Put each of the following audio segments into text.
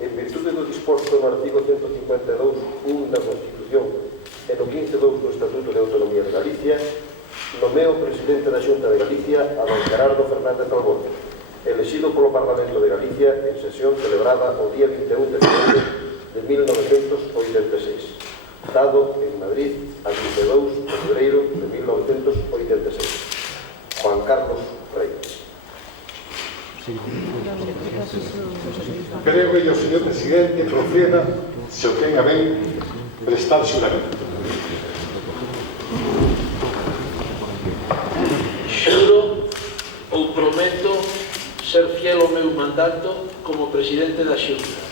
En virtude do disposto no artigo 152.1 da Constitución e no 15.2 do Estatuto de Autonomía de Galicia, nomeo presidente da Xunta de Galicia a don Gerardo Fernández Albón, elexido polo Parlamento de Galicia en sesión celebrada o día 21 de setembro de 1986, dado en Madrid a 22 de febreiro de 1986. Juan Carlos Rey. Prego ao señor presidente proceda, se o ten a ben, prestar xuramento. Xuro ou prometo ser fiel ao meu mandato como presidente da Xunta,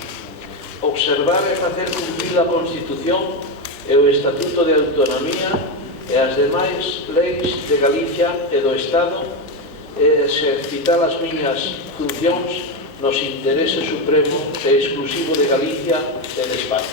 observar e facer cumprir a Constitución e o Estatuto de Autonomía e as demais leis de Galicia e do Estado e exercitar as miñas funcións nos intereses supremo e exclusivo de Galicia e de España.